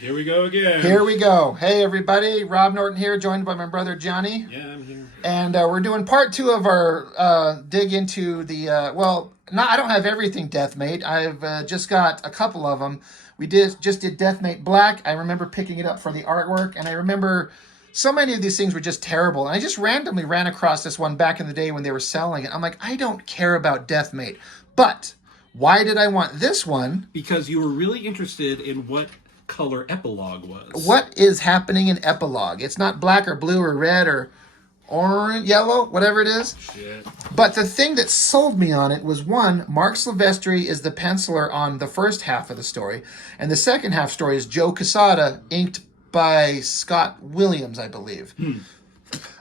Here we go again. Here we go. Hey, everybody. Rob Norton here, joined by my brother Johnny. Yeah, I'm here. And we're doing part 2 of our dig into the, I don't have everything DEATHMATE. I've just got a couple of them. We just did DEATHMATE Black. I remember picking it up for the artwork, and I remember so many of these things were just terrible. And I just randomly ran across this one back in the day when they were selling it. I'm like, I don't care about DEATHMATE. But why did I want this one? Because you were really interested in what color epilogue was. What is happening in epilogue? It's not black or blue or red or orange, yellow, whatever it is. Shit. But the thing that sold me on it was, one, Mark Silvestri is the penciler on the first half of the story, and the second half story is Joe Quesada, inked by Scott Williams, I believe.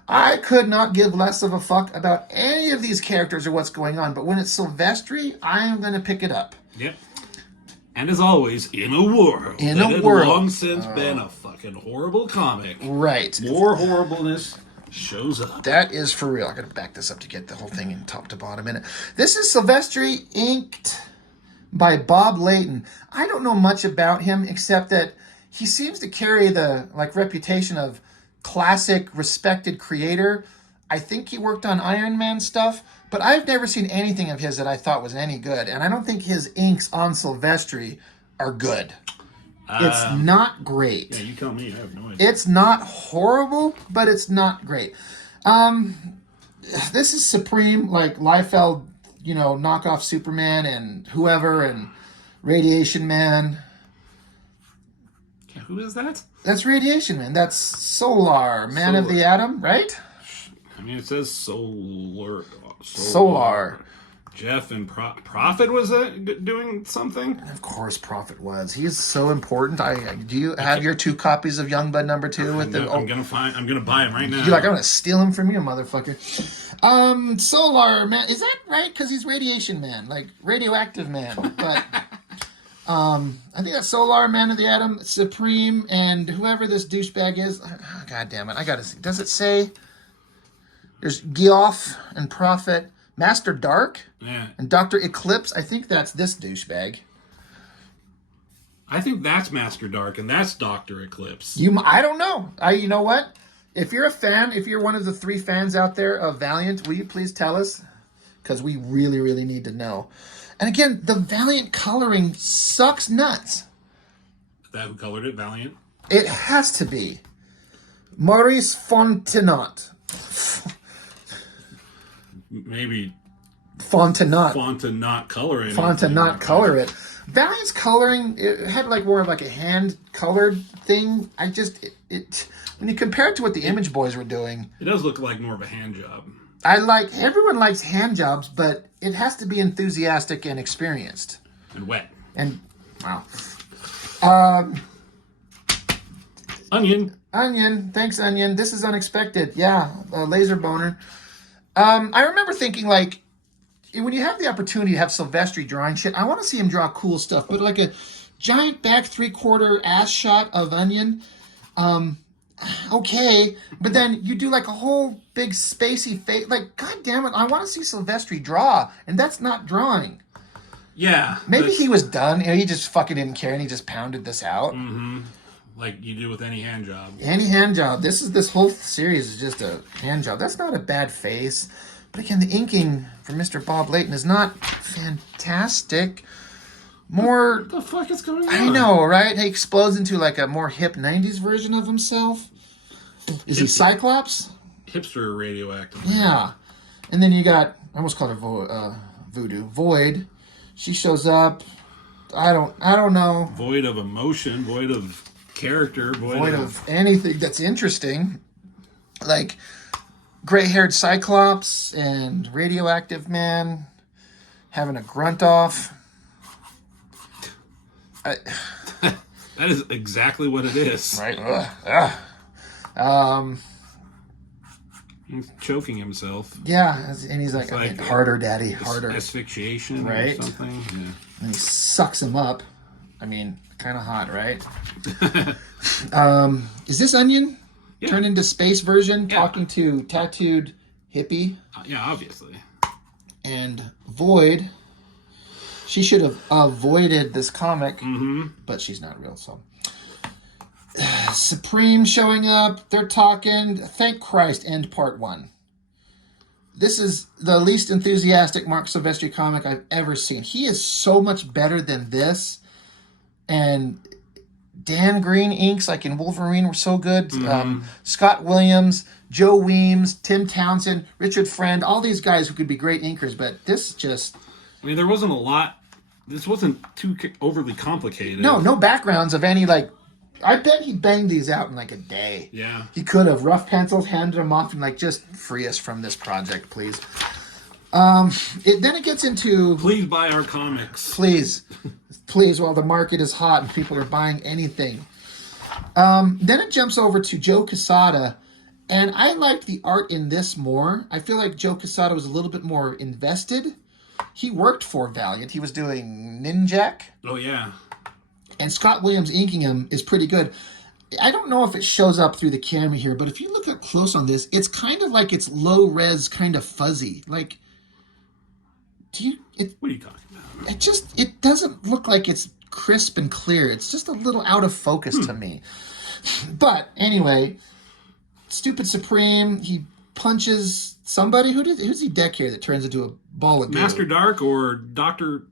I could not give less of a fuck about any of these characters or what's going on, but when it's Silvestri, I am going to pick it up. Yep. And as always, in a world In that a had world. long since been a fucking horrible comic, Right. more horribleness shows up. That is for real. I got to back this up to get the whole thing in top to bottom in it. This is Silvestri, inked by Bob Layton. I don't know much about him except that he seems to carry the reputation of classic, respected creator. I think he worked on Iron Man stuff, but I've never seen anything of his that I thought was any good, and I don't think his inks on Silvestri are good. It's not great. Yeah, you tell me. I have no idea. It's not horrible, but it's not great. This is Supreme, like Liefeld, knockoff Superman and whoever and Radiation Man. Yeah, who is that? That's Radiation Man. That's Solar, Man of the Atom, right? I mean, it says Solar. Jeff and Prophet was doing something? Of course, Prophet was. He is so important. Do you have your 2 copies of Youngblood #2 with I'm gonna buy him right now. You're like, I'm gonna steal him from you, motherfucker. Solar Man, is that right? Because he's Radiation Man, like Radioactive Man. But I think that's Solar, Man of the Atom, Supreme, and whoever this douchebag is. Oh, God damn it! I gotta see. Does it say? There's Geoff and Prophet, Master Dark, and Dr. Eclipse. I think that's this douchebag. I think that's Master Dark, and that's Dr. Eclipse. I don't know. You know what? If you're a fan, if you're one of the 3 fans out there of Valiant, will you please tell us? Because we really, really need to know. And again, the Valiant coloring sucks nuts. Is that who colored it, Valiant? It has to be. Maurice Fontenot. Maybe Fontenot coloring. Fontenot color it. Valiant's coloring, it had more of a hand colored thing. When you compare it to what the Image Boys were doing, it does look like more of a hand job. Everyone likes hand jobs, but it has to be enthusiastic and experienced. And wet. And, wow. Onion. Thanks, Onion. This is unexpected. Yeah, laser boner. I remember thinking, when you have the opportunity to have Silvestri drawing shit, I want to see him draw cool stuff, but a giant back 3/4 ass shot of Onion, okay, but then you do a whole big spacey face, God damn it, I want to see Silvestri draw, and that's not drawing. Yeah. Maybe he was done, he just fucking didn't care, and he just pounded this out. Mm-hmm. Like you do with any hand job. Any hand job. This whole series is just a hand job. That's not a bad face. But again, the inking from Mr. Bob Layton is not fantastic. What the fuck is going on? I know, right? He explodes into a more hip 90s version of himself. Is he Cyclops? Hipster radioactive. Yeah. And then you got, I almost called her Voodoo. Void. She shows up. I don't know. Void of emotion, void of character, void of anything that's interesting, gray-haired Cyclops and Radioactive Man having a grunt off. That is exactly what it is. Right. He's choking himself. Yeah, and he's like harder, daddy, harder. Asphyxiation, right? Or something. Yeah. And he sucks him up. I mean, kind of hot, right? Is this Onion? Yeah. Turned into space version, talking to tattooed hippie. Yeah, obviously. And Void. She should have avoided this comic, but she's not real, so. Supreme showing up. They're talking. Thank Christ, end part 1. This is the least enthusiastic Mark Silvestri comic I've ever seen. He is so much better than this. And Dan Green inks, like in Wolverine, were so good. Scott Williams, Joe Weems, Tim Townsend, Richard Friend, all these guys who could be great inkers. But this just... I mean, there wasn't a lot. This wasn't too overly complicated. No backgrounds of any, like... I bet he banged these out in like a day. Yeah. He could have. Rough pencils, handed them off, and like, just free us from this project, please. Then it gets into... Please buy our comics. Please, while the market is hot and people are buying anything. Then it jumps over to Joe Quesada, and I liked the art in this more. I feel like Joe Quesada was a little bit more invested. He worked for Valiant. He was doing Ninjak. Oh, yeah. And Scott Williams inking him is pretty good. I don't know if it shows up through the camera here, but if you look up close on this, it's kind of like it's low res, kind of fuzzy. Like, what are you talking about? It doesn't look like it's crisp and clear. It's just a little out of focus to me. But anyway, stupid Supreme, he punches somebody. Who's he deck here that turns into a ball of goo? Master Dark or Dr.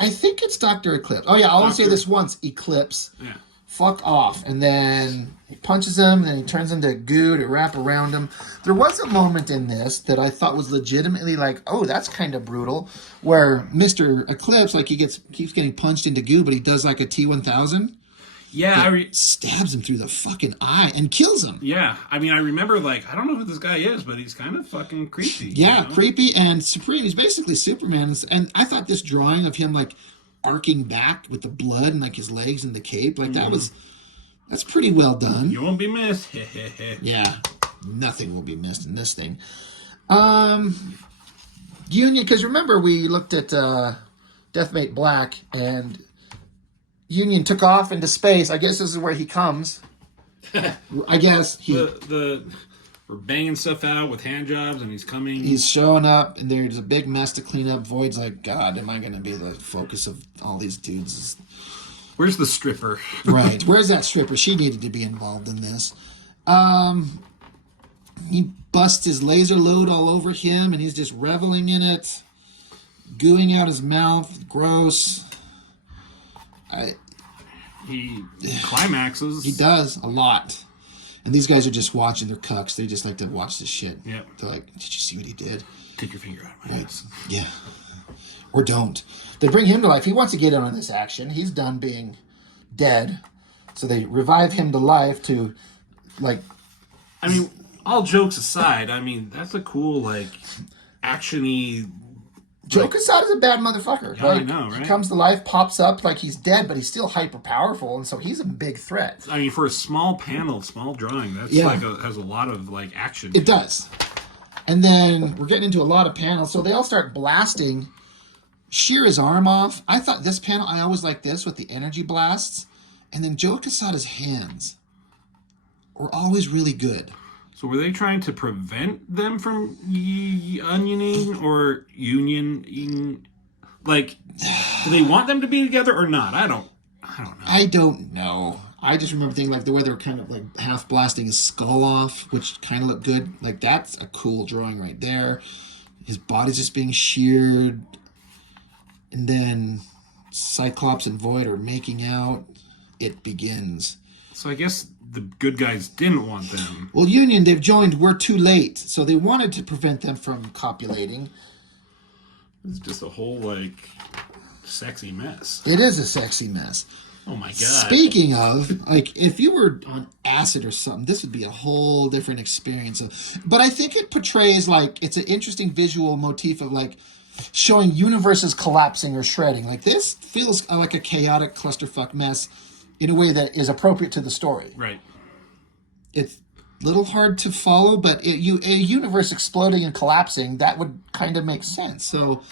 I think it's Dr. Eclipse. Oh, yeah, I'll only say this once. Eclipse. Yeah. Fuck off. And then he punches him, and then he turns into goo to wrap around him. There was a moment in this that I thought was legitimately like, oh, that's kind of brutal, where Mr. Eclipse, like, he keeps getting punched into goo, but he does like a T-1000. Yeah, stabs him through the fucking eye and kills him. Yeah, I mean, I remember, like, I don't know who this guy is, but he's kind of fucking creepy. Yeah, you know? Creepy and Supreme. He's basically Superman. And I thought this drawing of him, like, arcing back with the blood and, like, his legs and the cape, like, that's pretty well done. You won't be missed. Yeah, nothing will be missed in this thing. Union, because remember we looked at Deathmate Black, and Union took off into space. I guess this is where he comes. I guess we're banging stuff out with hand jobs, and he's coming. He's showing up, and there's a big mess to clean up. Void's like, God, am I going to be the focus of all these dudes? Where's the stripper? Right. Where's that stripper? She needed to be involved in this. He busts his laser load all over him, and he's just reveling in it, gooing out his mouth. Gross. He climaxes. He does a lot. And these guys are just watching. They're cucks. They just like to watch this shit. Yep. They're like, did you see what he did? Take your finger out of my ass. Yeah. Or don't. They bring him to life. He wants to get in on this action. He's done being dead. So they revive him to life to, like... I mean, all jokes aside, I mean, that's a cool, like, action-y... Joe Quesada's a bad motherfucker. Yeah, I know, right? He comes to life, pops up like he's dead, but he's still hyper powerful, and so he's a big threat. I mean, for a small panel, small drawing, that's has a lot of like action. It does. And then we're getting into a lot of panels, so they all start blasting, shear his arm off. I thought this panel, I always like this with the energy blasts, and then Joe Quesada's hands were always really good. So were they trying to prevent them from unioning or unioning? Like, do they want them to be together or not? I don't know. I don't know. I just remember thinking like the way they were kind of like half blasting his skull off, which kind of looked good. Like, that's a cool drawing right there. His body's just being sheared. And then Cyclops and Void are making out. It begins. So I guess the good guys didn't want them. Well, Union, they've joined We're Too Late, so they wanted to prevent them from copulating. It's just a whole, like, sexy mess. It is a sexy mess. Oh, my God. Speaking of, like, if you were on acid or something, this would be a whole different experience. But I think it portrays, like, it's an interesting visual motif of, like, showing universes collapsing or shredding. Like, this feels like a chaotic clusterfuck mess in a way that is appropriate to the story. Right. It's a little hard to follow, but a universe exploding and collapsing, that would kind of make sense. So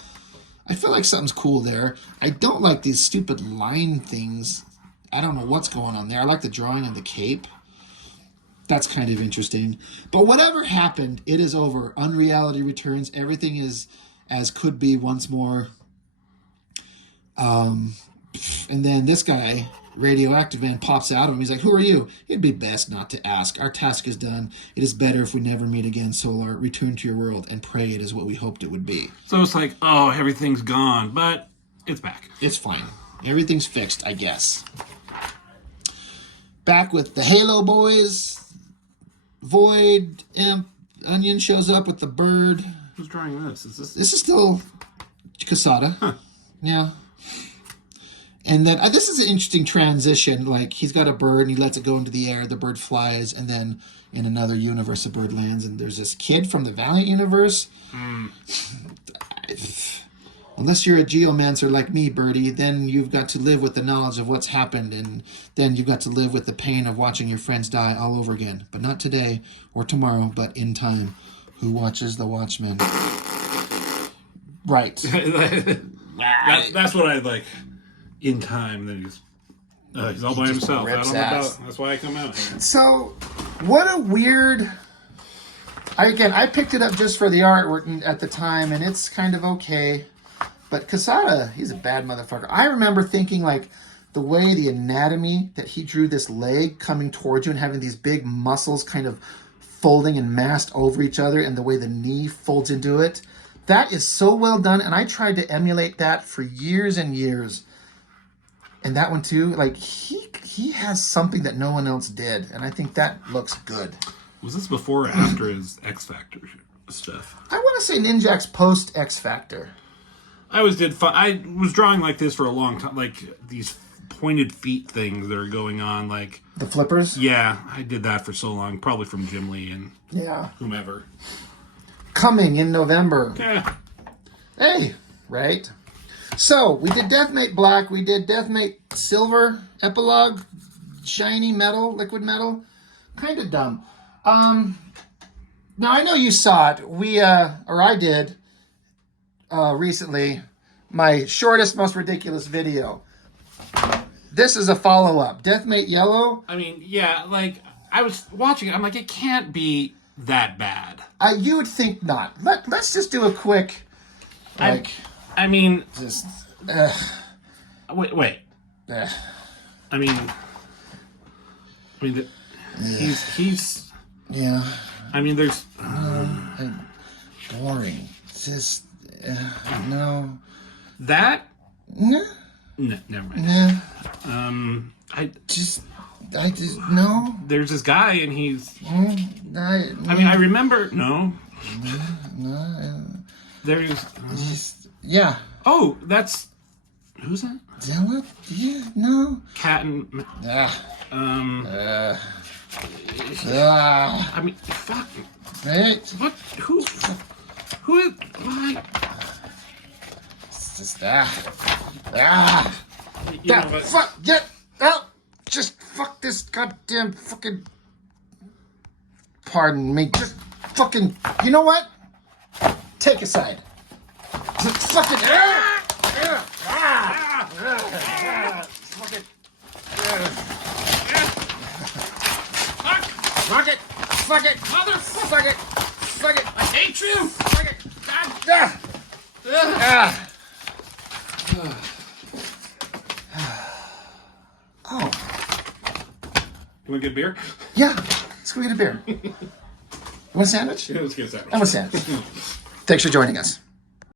I feel like something's cool there. I don't like these stupid line things. I don't know what's going on there. I like the drawing of the cape. That's kind of interesting. But whatever happened, it is over. Unreality returns. Everything is as could be once more. And then this guy... radioactive man pops out of him. He's like, "Who are you?" "It'd be best not to ask. Our task is done. It is better if we never meet again, Solar. Return to your world and pray it is what we hoped it would be." So it's like, oh, everything's gone, but it's back. It's fine. Everything's fixed, I guess. Back with the Halo boys. Void, Imp, Onion shows up with the bird. Who's drawing this? Is this? This is still Casada. Huh. Yeah. And then this is an interesting transition. Like, he's got a bird and he lets it go into the air. The bird flies, and then in another universe, a bird lands. And there's this kid from the Valiant universe. Unless you're a geomancer like me, Birdie, then you've got to live with the knowledge of what's happened, and then you've got to live with the pain of watching your friends die all over again. But not today or tomorrow, but in time. Who watches the Watchmen? Right. That's what I like. In time, then he's all by himself. Out on the boat. That's why I come out here. So, what a weird... I picked it up just for the artwork at the time, and it's kind of okay. But Casada, he's a bad motherfucker. I remember thinking, like, the way the anatomy that he drew this leg coming towards you and having these big muscles kind of folding and massed over each other, and the way the knee folds into it, that is so well done. And I tried to emulate that for years and years. And that one too, like, he has something that no one else did, and I think that looks good. Was this before or after his X Factor stuff? I want to say Ninjak's post X Factor. I always did. I was drawing like this for a long time, like these pointed feet things that are going on, like the flippers. Yeah, I did that for so long, probably from Jim Lee and whomever. Coming in November. Yeah. Hey, right. So, we did DEATHMATE Black, we did DEATHMATE Silver, Epilogue, Shiny Metal, Liquid Metal. Kind of dumb. Now, I know you saw it. I did, recently, my shortest, most ridiculous video. This is a follow-up. DEATHMATE Yellow. I mean, yeah, like, I was watching it, I'm like, it can't be that bad. You would think not. Let's just do a quick, like... I mean, just wait. I mean, he's yeah. I mean, there's boring. Just no. That no, never mind. No. I just no. There's this guy, and he's. I mean, I remember. No. There's. Yeah. Oh, that's... Who's that? What? Yeah, no. Cat and... I mean, fuck. Right. What? Who is... Why? It's just... Fuck! Get out! Just fuck this goddamn fucking... Pardon me. Just fucking... You know what? Take a side. Fucking Rocket! Fuck it! Motherfucker! Fuck it! I hate you! Fuck it! Oh. You want to get a beer? Yeah. Let's go get a beer. You want a sandwich? Yeah, let's get a sandwich. I want a sandwich. Thanks for joining us.